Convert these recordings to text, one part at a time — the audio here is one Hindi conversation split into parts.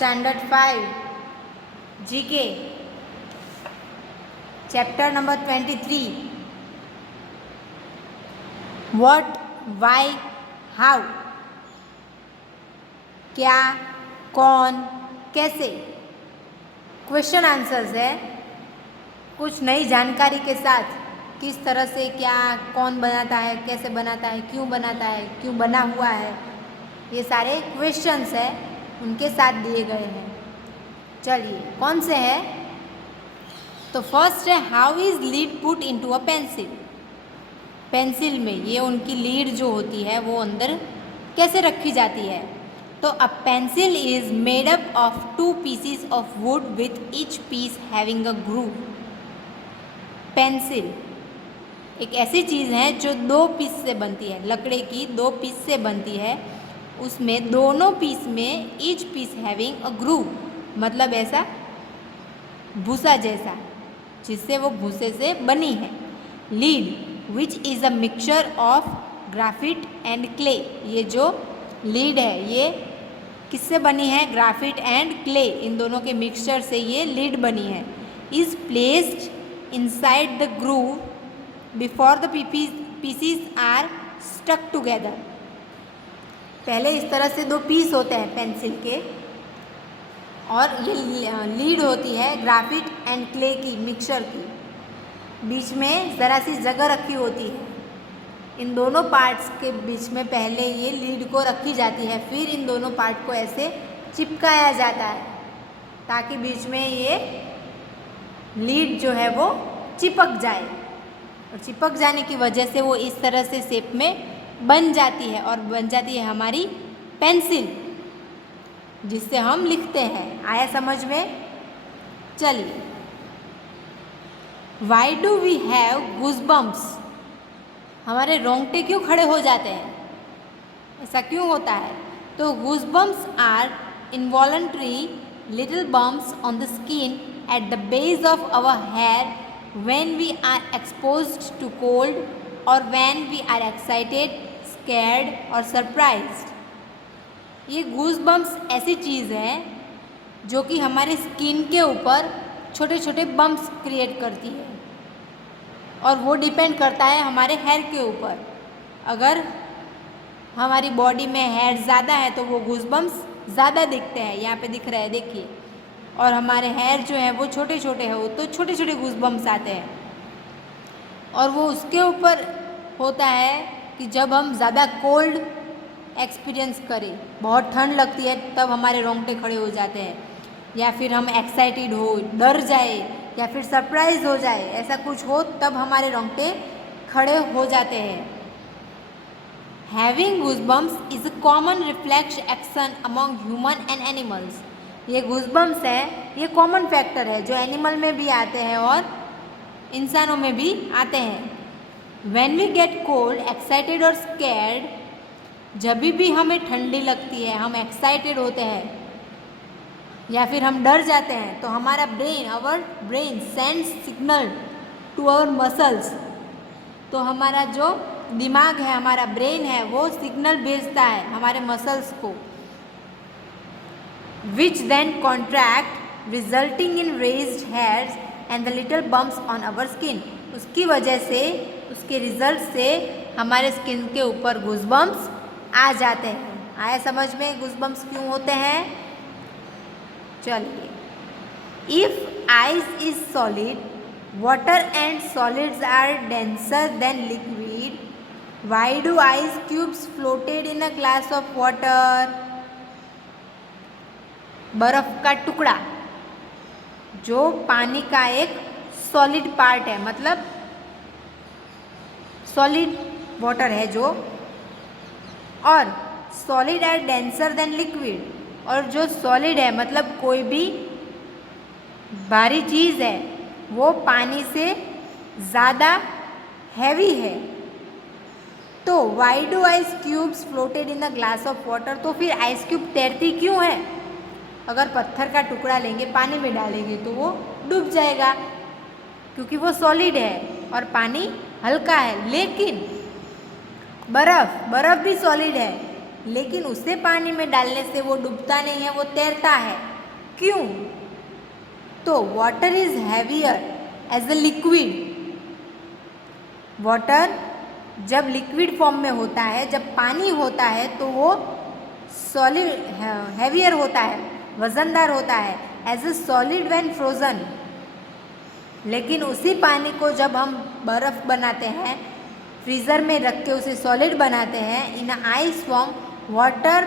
Standard 5 GK Chapter number 23 What, Why, How क्या, कौन, कैसे। क्वेश्चन आंसर्स है कुछ नई जानकारी के साथ किस तरह से क्या कौन बनाता है, कैसे बनाता है, क्यों बना हुआ है, ये सारे क्वेश्चंस है उनके साथ दिए गए हैं। चलिए कौन से हैं? तो फर्स्ट है how is lead put into a pencil. Pencil में ये उनकी लीड जो होती है वो अंदर कैसे रखी जाती है। तो a pencil is made up of 2 pieces of wood with each piece having a groove. Pencil एक ऐसी चीज़ है जो 2 पीस से बनती है, लकड़ी की 2 पीस से बनती है। उसमें दोनों पीस में each piece having a groove, मतलब ऐसा भूसा जैसा, जिससे वो भूसे से बनी है। Lead which is a mixture of graphite and clay. ये जो लीड है ये किससे बनी है? ग्राफिट एंड क्ले, इन दोनों के मिक्सचर से ये लीड बनी है। Is placed inside the groove before the pieces are stuck together. पहले इस तरह से 2 पीस होते हैं पेंसिल के, और ये लीड होती है ग्राफिट एंड क्ले की मिक्सचर की। बीच में ज़रा सी जगह रखी होती है। इन दोनों पार्ट्स के बीच में पहले ये लीड को रखी जाती है, फिर इन दोनों पार्ट को ऐसे चिपकाया जाता है ताकि बीच में ये लीड जो है वो चिपक जाए, और चिपक जाने की वजह से वो इस तरह से शेप में बन जाती है, और बन जाती है हमारी पेंसिल, जिससे हम लिखते हैं। आया समझ में? चलिए, why do we have goosebumps. हमारे रोंगटे क्यों खड़े हो जाते हैं? ऐसा क्यों होता है? तो goosebumps are involuntary little bumps on the skin at the base of our hair when we are exposed to cold और when we are excited, scared और सरप्राइज्ड। ये गूज़बम्प्स ऐसी चीज़ है जो कि हमारे स्किन के ऊपर छोटे छोटे बम्प्स क्रिएट करती है, और वो डिपेंड करता है हमारे हेयर के ऊपर। अगर हमारी बॉडी में हेयर ज़्यादा है तो वो गूज़बम्प्स ज़्यादा दिखते हैं, यहाँ पे दिख रहा है देखिए। और हमारे हेयर जो है वो छोटे छोटे हैं, वो तो छोटे छोटे गूज़बम्प्स आते हैं। और वो उसके ऊपर होता है कि जब हम ज़्यादा कोल्ड एक्सपीरियंस करें, बहुत ठंड लगती है, तब हमारे रोंगटे खड़े हो जाते हैं, या फिर हम एक्साइटेड हो, डर जाए, या फिर सरप्राइज हो जाए, ऐसा कुछ हो तब हमारे रोंगटे खड़े हो जाते हैं। Having goosebumps is a common reflex action among human and animals. ये गूज़बम्प्स है, ये कॉमन फैक्टर है जो एनिमल में भी आते हैं और इंसानों में भी आते हैं। When we get cold, excited और स्कैर्ड, जब भी हमें ठंडी लगती है, हम एक्साइटेड होते हैं या फिर हम डर जाते हैं, तो हमारा our brain sends signal to our muscles. तो हमारा जो दिमाग है, हमारा ब्रेन है, वो सिग्नल भेजता है हमारे मसल्स को, which then contract resulting in raised hairs and the little bumps on our skin. उसकी वजह से, उसके रिजल्ट से हमारे स्किन के ऊपर गूज़बम्प्स आ जाते हैं। आया समझ में गूज़बम्प्स क्यों होते हैं? चलिए, if ice is solid, water and solids are denser than liquid, why do ice cubes floated in a glass of water. बर्फ का टुकड़ा जो पानी का एक सॉलिड पार्ट है, मतलब सॉलिड वाटर है जो, और solid are denser than liquid, और जो सॉलिड है मतलब कोई भी भारी चीज़ है वो पानी से ज़्यादा हैवी है। तो Y do ice cubes floated in the glass of water. तो फिर आइस क्यूब तैरती क्यों है? अगर पत्थर का टुकड़ा लेंगे, पानी में डालेंगे तो वो डूब जाएगा, क्योंकि वो सॉलिड है और पानी हल्का है। लेकिन बर्फ़ भी सॉलिड है, लेकिन उसे पानी में डालने से वो डूबता नहीं है, वो तैरता है। क्यों? तो water is heavier as a liquid. Water जब लिक्विड फॉर्म में होता है, जब पानी होता है, तो वो सॉलिड हैवियर होता है, वजनदार होता है, as a solid when frozen. लेकिन उसी पानी को जब हम बर्फ़ बनाते हैं, फ्रीज़र में रख के उसे सॉलिड बनाते हैं, in ice form water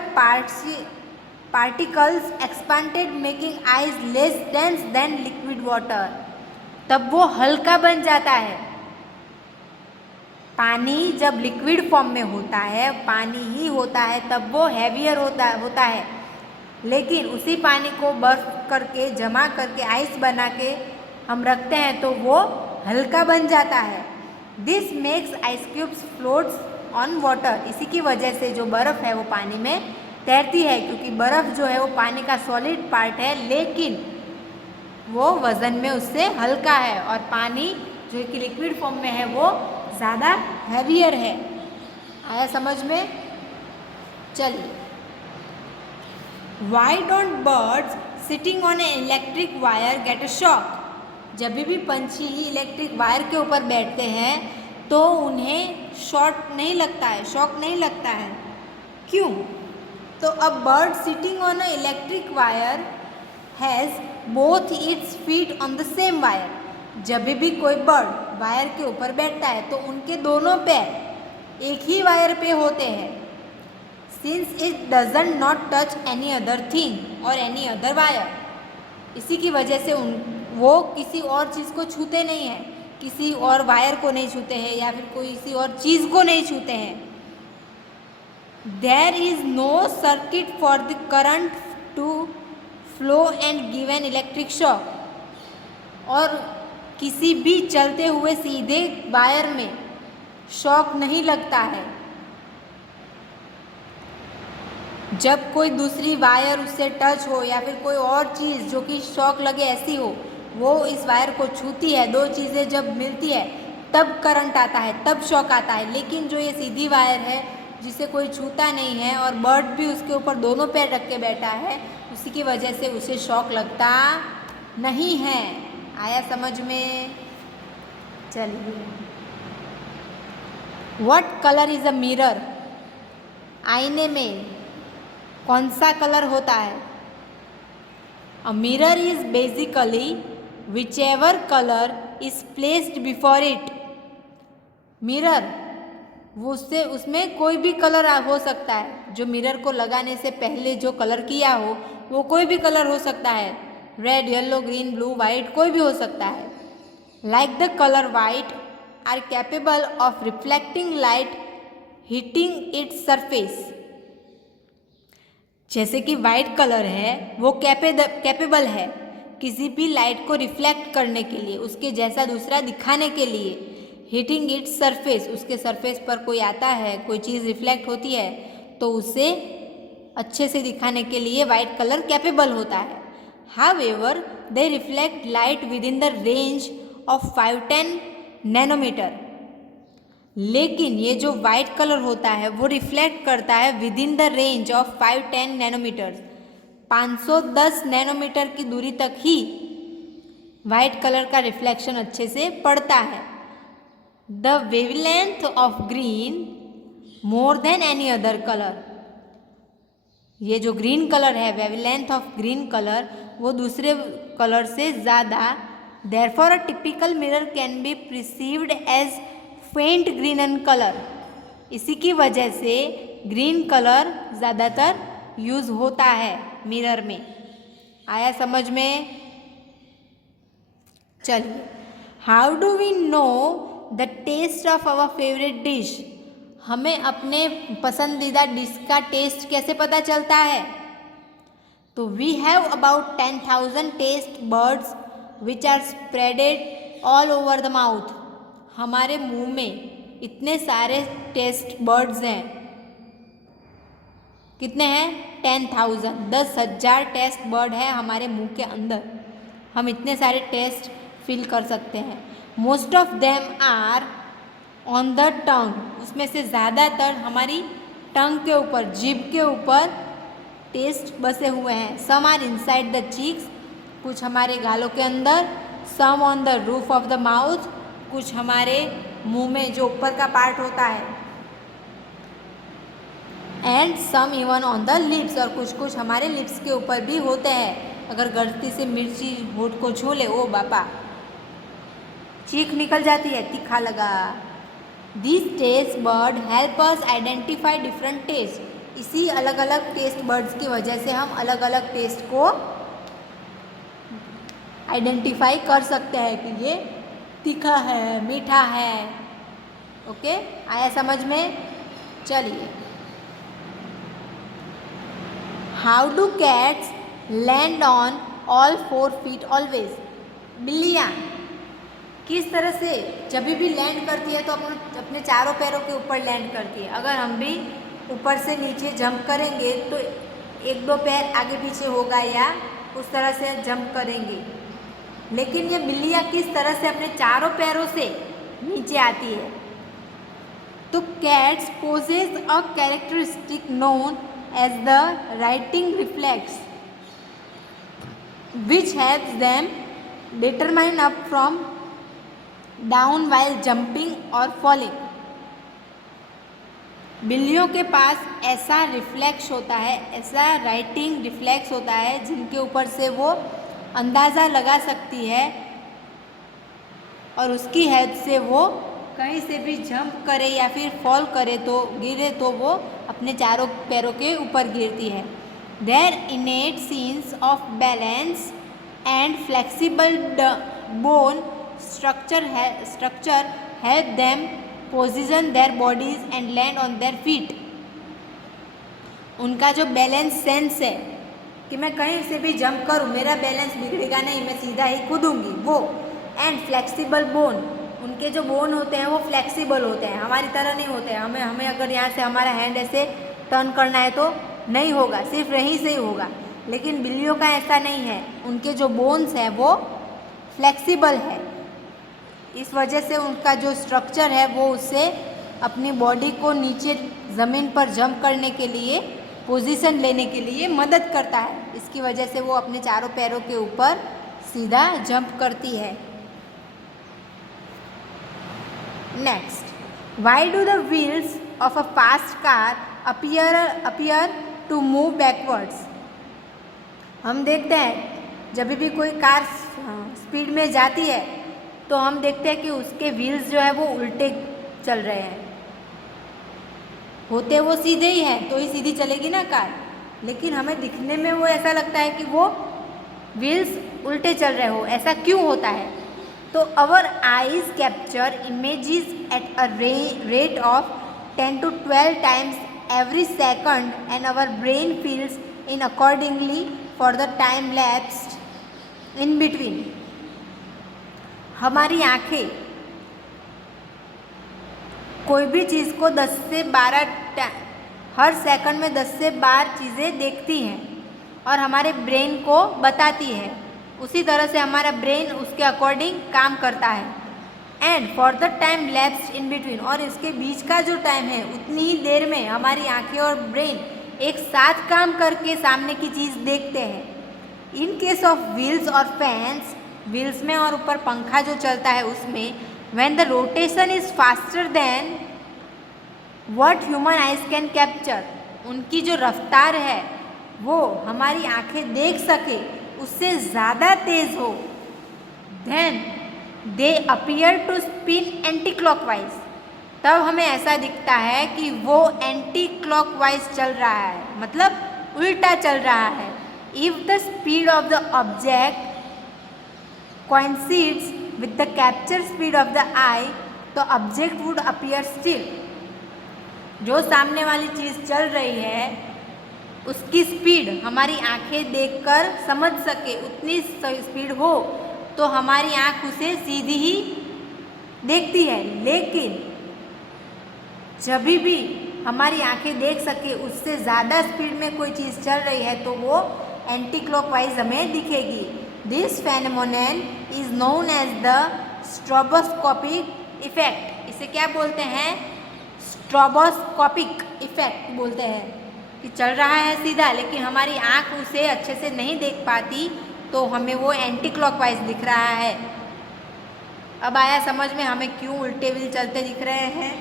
particles expanded making ice less dense than liquid water, तब वो हल्का बन जाता है। पानी जब लिक्विड फॉर्म में होता है, पानी ही होता है, तब वो हैवियर होता है। लेकिन उसी पानी को बर्फ करके जमा करके आइस बना के हम रखते हैं तो वो हल्का बन जाता है। This makes ice cubes floats on water. इसी की वजह से जो बर्फ़ है वो पानी में तैरती है, क्योंकि बर्फ़ जो है वो पानी का सॉलिड पार्ट है, लेकिन वो वज़न में उससे हल्का है, और पानी जो कि लिक्विड फॉर्म में है वो ज़्यादा हैवियर है। आया समझ में? चलिए, why don't birds sitting on A electric wire get a shock? जब भी पंछी इलेक्ट्रिक वायर के ऊपर बैठते हैं तो उन्हें शॉक नहीं लगता है। क्यों? तो a bird sitting on a electric wire has both its feet on the same wire. जब भी कोई बर्ड वायर के ऊपर बैठता है तो उनके दोनों पैर एक ही वायर पे होते हैं। Since it doesn't not touch any other thing और एनी अदर वायर, इसी की वजह से वो किसी और चीज़ को छूते नहीं हैं, किसी और वायर को नहीं छूते हैं, या फिर कोई किसी और चीज़ को नहीं छूते हैं। There is no circuit for the current to flow and give an electric shock. और किसी भी चलते हुए सीधे वायर में शॉक नहीं लगता है। जब कोई दूसरी वायर उससे टच हो या फिर कोई और चीज़ जो कि शॉक लगे ऐसी हो, वो इस वायर को छूती है, दो चीज़ें जब मिलती है तब करंट आता है, तब शॉक आता है। लेकिन जो ये सीधी वायर है जिसे कोई छूता नहीं है और बर्ड भी उसके ऊपर दोनों पैर रख के बैठा है, उसी की वजह से उसे शॉक लगता नहीं है। आया समझ में? चलिए, what colour is a mirror? आईने में कौन सा कलर होता है? A mirror is basically which ever colour is placed before it. Mirror उसमें कोई भी कलर हो सकता है। जो मिरर को लगाने से पहले जो कलर किया हो वो कोई भी कलर हो सकता है, red, yellow, green, blue, white, कोई भी हो सकता है। Like the colour white are capable of reflecting light hitting its surface. जैसे कि वाइट कलर है वो कैपेबल है किसी भी लाइट को रिफ्लेक्ट करने के लिए, उसके जैसा दूसरा दिखाने के लिए। हिटिंग इट्स सरफेस, उसके सरफेस पर कोई आता है, कोई चीज़ रिफ्लेक्ट होती है तो उसे अच्छे से दिखाने के लिए वाइट कलर कैपेबल होता है। However they reflect light within the range of 5-10 nanometre. लेकिन ये जो वाइट कलर होता है वो रिफ्लेक्ट करता है within the range of 5-10 nanometres. 510 nanometre की दूरी तक ही वाइट कलर का रिफ्लेक्शन अच्छे से पड़ता है। The wavelength of green more than any other colour. ये जो ग्रीन कलर है, वेवलेंथ ऑफ ग्रीन कलर, वो दूसरे कलर से ज़्यादा। Therefore a typical mirror can be perceived as faint green and colour. इसी की वजह से ग्रीन कलर ज़्यादातर यूज़ होता है मिरर में। आया समझ में? चलिए, how do we know the taste of our favourite dish? हमें अपने पसंदीदा डिश का टेस्ट कैसे पता चलता है? तो we have about 10,000 taste buds which are spreaded all over the mouth. हमारे मुंह में इतने सारे टेस्ट बर्ड्स हैं। कितने हैं? 10,000, 10,000 टेस्ट बर्ड है हमारे मुंह के अंदर। हम इतने सारे टेस्ट फील कर सकते हैं। Most of them are on the tongue. उसमें से ज़्यादातर हमारी टंग के ऊपर, जीभ के ऊपर टेस्ट बसे हुए हैं। Some are inside the cheeks, कुछ हमारे गालों के अंदर, some on the roof of the mouth, कुछ हमारे मुंह में जो ऊपर का पार्ट होता है, and some even on the lips, और कुछ कुछ हमारे लिप्स के ऊपर भी होते हैं। अगर गलती से मिर्ची होठ को छू ले, ओ बापा, चीख निकल जाती है, तीखा लगा। This taste bud help us identify different taste, इसी अलग अलग टेस्ट बर्ड्स की वजह से हम अलग अलग टेस्ट को आइडेंटिफाई कर सकते हैं कि ये तीखा है, मीठा है। ओके, आया समझ में? चलिए, how do cats land on all 4 feet always, बिल्लियाँ किस तरह से जब भी लैंड करती है तो अपने चारों पैरों के ऊपर लैंड करती है। अगर हम भी ऊपर से नीचे जंप करेंगे तो 1-2 पैर आगे पीछे होगा या उस तरह से जंप करेंगे, लेकिन ये बिल्लियाँ किस तरह से अपने चारों पैरों से नीचे आती है। तो cats possess a characteristic known as the righting reflex which helps them determine up from down while jumping or falling. बिल्लियों के पास ऐसा रिफ्लेक्स होता है, ऐसा राइटिंग रिफ्लेक्स होता है जिनके ऊपर से वो अंदाज़ा लगा सकती है और उसकी हेल्प से वो कहीं से भी जंप करे या फिर फॉल करे तो गिरे तो वो अपने चारों पैरों के ऊपर गिरती है। Their innate sense of balance and flexible bone structure help them position their bodies and land on their feet. उनका जो बैलेंस सेंस है कि मैं कहीं से भी जंप करूँ मेरा बैलेंस बिगड़ेगा नहीं, मैं सीधा ही कूदूंगी, वो। एंड फ्लेक्सिबल बोन, उनके जो बोन होते हैं वो फ्लेक्सिबल होते हैं, हमारी तरह नहीं होते हैं। हमें अगर यहाँ से हमारा हैंड ऐसे टर्न करना है तो नहीं होगा, सिर्फ यहीं से ही होगा, लेकिन बिल्लियों का ऐसा नहीं है। उनके जो बोन्स हैं वो फ्लेक्सिबल है, इस वजह से उनका जो स्ट्रक्चर है वो उससे अपनी बॉडी को नीचे ज़मीन पर जंप करने के लिए, पोजीशन लेने के लिए मदद करता है। इसकी वजह से वो अपने चारों पैरों के ऊपर सीधा जंप करती है। Next, why do the wheels of a fast car appear to move backwards? हम देखते हैं जब भी कोई कार स्पीड में जाती है तो हम देखते हैं कि उसके व्हील्स जो है वो उल्टे चल रहे हैं। होते वो सीधे ही हैं तो ही सीधी चलेगी ना कार, लेकिन हमें दिखने में वो ऐसा लगता है कि वो व्हील्स उल्टे चल रहे हो। ऐसा क्यों होता है? तो our eyes capture images at a rate of 10 to 12 times every second and our brain fills in accordingly for the time lapsed in between. हमारी आँखें कोई भी चीज़ को 10 से 12 हर सेकंड में 10 से 12 चीज़ें देखती हैं और हमारे ब्रेन को बताती है। उसी तरह से हमारा ब्रेन उसके अकॉर्डिंग काम करता है। And for the time lapsed in between, और इसके बीच का जो टाइम है उतनी ही देर में हमारी आंखें और ब्रेन एक साथ काम करके सामने की चीज़ देखते हैं। इन केस ऑफ व्हील्स और फैंस, व्हील्स में और ऊपर पंखा जो चलता है उसमें, when the rotation is faster than what human eyes can capture, उनकी जो रफ्तार है वो हमारी आंखें देख सके उससे ज़्यादा तेज़ हो, then they appear to spin anticlockwise, तब हमें ऐसा दिखता है कि वो एंटी क्लॉकवाइज चल रहा है, मतलब उल्टा चल रहा है। If the speed of the object coincides with the capture speed of the eye, तो ऑब्जेक्ट वुड अपीयर स्टिल। जो सामने वाली चीज़ चल रही है उसकी स्पीड हमारी आंखें देखकर समझ सके उतनी स्पीड हो तो हमारी आँख उसे सीधी ही देखती है, लेकिन जब भी हमारी आंखें देख सके उससे ज़्यादा स्पीड में कोई चीज़ चल रही है तो वो एंटी क्लॉकवाइज हमें दिखेगी। This phenomenon is known as the stroboscopic effect. इसे क्या बोलते हैं? स्ट्रोबोस्कोपिक इफेक्ट बोलते हैं। कि चल रहा है सीधा, लेकिन हमारी आँख उसे अच्छे से नहीं देख पाती, तो हमें वो एंटी क्लॉकवाइज दिख रहा है। अब आया समझ में हमें क्यों उल्टे व्हील चलते दिख रहे हैं।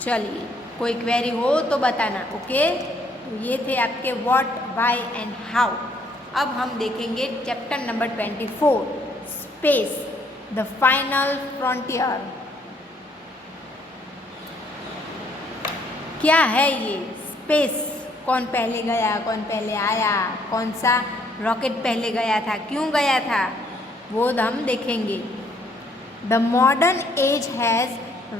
चलिए, कोई क्वेरी हो तो बताना, ओके। तो ये थे आपके व्हाट, व्हाई एंड हाउ। अब हम देखेंगे chapter number 24, space the final frontier. क्या है ये स्पेस? कौन पहले गया, कौन पहले आया, कौन सा रॉकेट पहले गया था, क्यों गया था, वो हम देखेंगे। The modern age has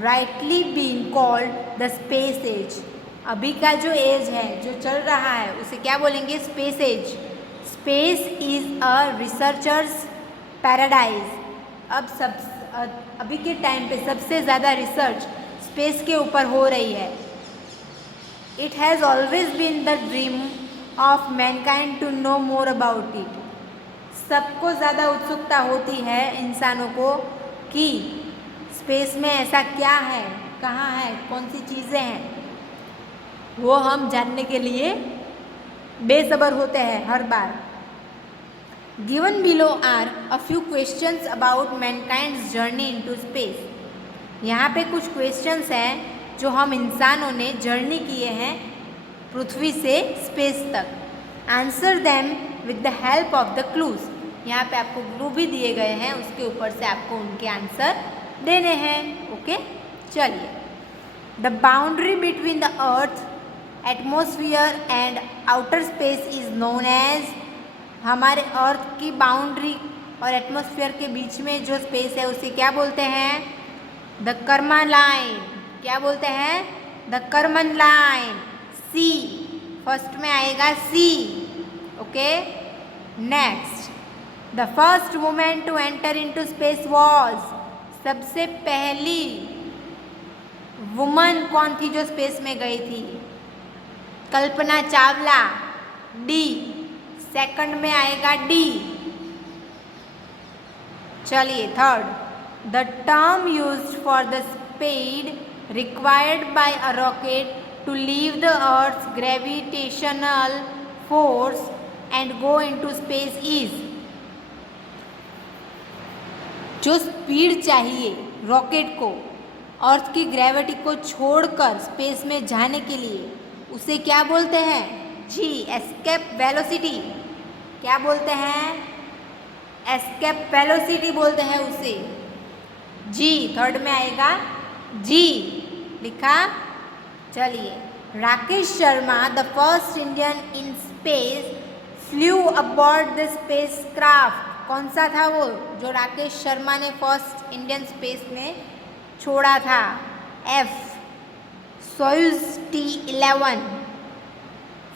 rightly been called the space age. अभी का जो एज है, जो चल रहा है, उसे क्या बोलेंगे? Space age. Space is a researcher's paradise. अभी के टाइम पे सबसे ज़्यादा रिसर्च स्पेस के ऊपर हो रही है। It has always been the dream of mankind to know more about it. सबको ज़्यादा उत्सुकता होती है इंसानों को कि स्पेस में ऐसा क्या है, कहाँ है, कौन सी चीज़ें हैं, वो हम जानने के लिए बेसब्र होते हैं हर बार। Given below are a few questions about mankind's journey into space. यहाँ पे कुछ क्वेश्चंस हैं जो हम इंसानों ने जर्नी किए हैं पृथ्वी से स्पेस तक। Answer them with the help of the clues. यहाँ पे आपको क्लू भी दिए गए हैं, उसके ऊपर से आपको उनके आंसर देने हैं, ओके। चलिए, the boundary between the earth atmosphere and outer space is known as. हमारे अर्थ की बाउंड्री और एटमॉस्फेयर के बीच में जो स्पेस है उसे क्या बोलते हैं? The Karman line. क्या बोलते हैं? The Karman line. C, first में आएगा C, okay. Next, the first women to enter into space was. सबसे पहली वुमन कौन थी जो स्पेस में गई थी? कल्पना चावला, डी। सेकंड में आएगा डी। चलिए, third, the term used for the speed required by a rocket to leave the Earth's gravitational force and go into space is। जो स्पीड चाहिए रॉकेट को अर्थ की ग्रेविटी को छोड़कर स्पेस में जाने के लिए, उसे क्या बोलते हैं? जी, एस्केप वेलोसिटी। क्या बोलते हैं? एस्केप वेलोसिटी बोलते हैं उसे। जी, थर्ड में आएगा जी, लिखा। चलिए, Rakesh Sharma the first Indian in space flew aboard the spacecraft. कौन सा था वो जो राकेश शर्मा ने फर्स्ट इंडियन स्पेस में छोड़ा था? F, Soyuz T11।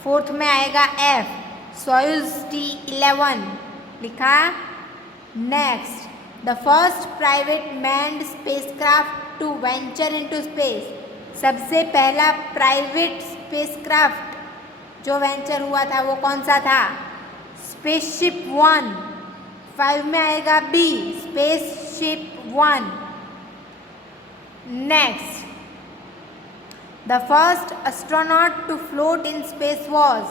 फोर्थ में आएगा एफ, सोयूज T11, लिखा। Next, the first private manned spacecraft to venture into space. सबसे पहला प्राइवेट स्पेसक्राफ्ट जो वेंचर हुआ था वो कौन सा था? स्पेसशिप 1। 5 में आएगा B, spaceship 1। Next, the first astronaut to float in space was.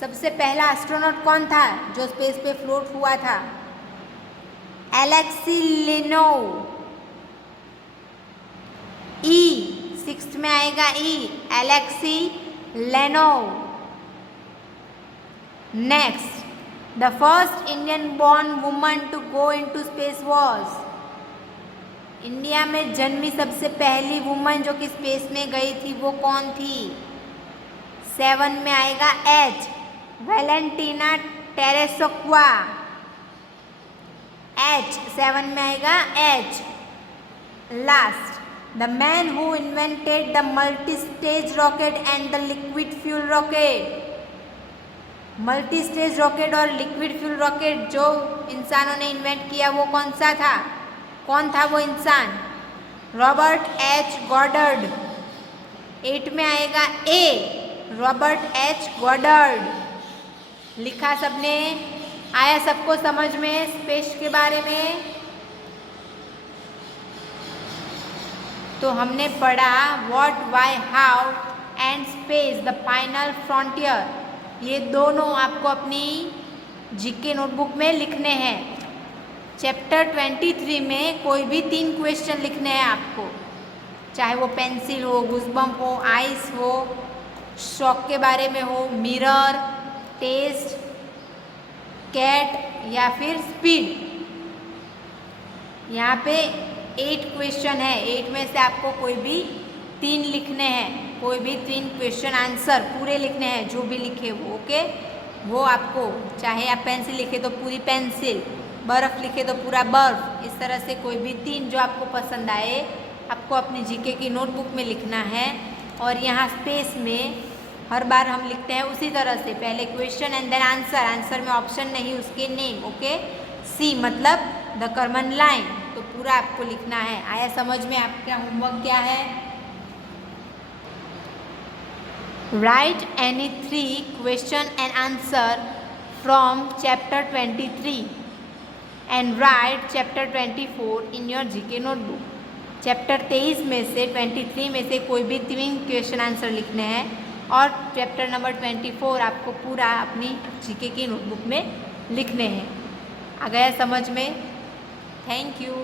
सबसे पहला एस्ट्रोनॉट कौन था जो स्पेस पे फ्लोट हुआ था? एलेक्सी लेनोव। ई, 6th में आएगा E, Alexei Leonov. Next, the first Indian born woman to go into space was. India में जन्मी सबसे पहली वुमन जो कि स्पेस में गई थी वो कौन थी? 7 में आएगा एच, वैलेंटीना टेरेस्कोवा। एच, 7 में आएगा H. Last, the man who invented the multi stage rocket and the liquid fuel rocket. Multi stage rocket और लिक्विड फ्यूल रॉकेट जो इंसानों ने इन्वेंट किया वो कौन सा था? कौन था वो इंसान? Robert H गॉडर्ड। 8 में आएगा ए, रॉबर्ट एच गॉडर्ड, लिखा सबने। आया सबको समझ में स्पेस के बारे में? तो हमने पढ़ा what, why, how and space the final frontier, ये दोनों आपको अपनी जीके नोटबुक में लिखने हैं। चैप्टर 23 में कोई भी 3 क्वेश्चन लिखने हैं आपको, चाहे वो पेंसिल हो, गूज़बम्प हो, आइस हो, शॉक के बारे में हो, मिरर, टेस्ट, कैट या फिर स्पीड। यहाँ पे 8 क्वेश्चन है, 8 में से आपको कोई भी 3 लिखने हैं, कोई भी 3 क्वेश्चन आंसर पूरे लिखने हैं, जो भी लिखे वो, ओके। वो आपको, चाहे आप पेंसिल लिखे तो पूरी पेंसिल, बर्फ़ लिखे तो पूरा बर्फ़, इस तरह से कोई भी 3 जो आपको पसंद आए आपको अपनी जीके की नोटबुक में लिखना है। और यहाँ स्पेस में हर बार हम लिखते हैं उसी तरह से, पहले question and then answer, answer में ऑप्शन नहीं, उसके नेम, ओके। सी मतलब द कॉमन लाइन, तो पूरा आपको लिखना है। आया समझ में? आपका होमवर्क क्या है? Right any 3 question and answer from chapter 23 and right chapter 24 in your GK notebook. Chapter 23 में से 23 में से कोई भी 3 क्वेश्चन आंसर लिखने हैं और चैप्टर नंबर 24 आपको पूरा अपनी जीके की नोटबुक में लिखने हैं। आ गया समझ में? Thank you.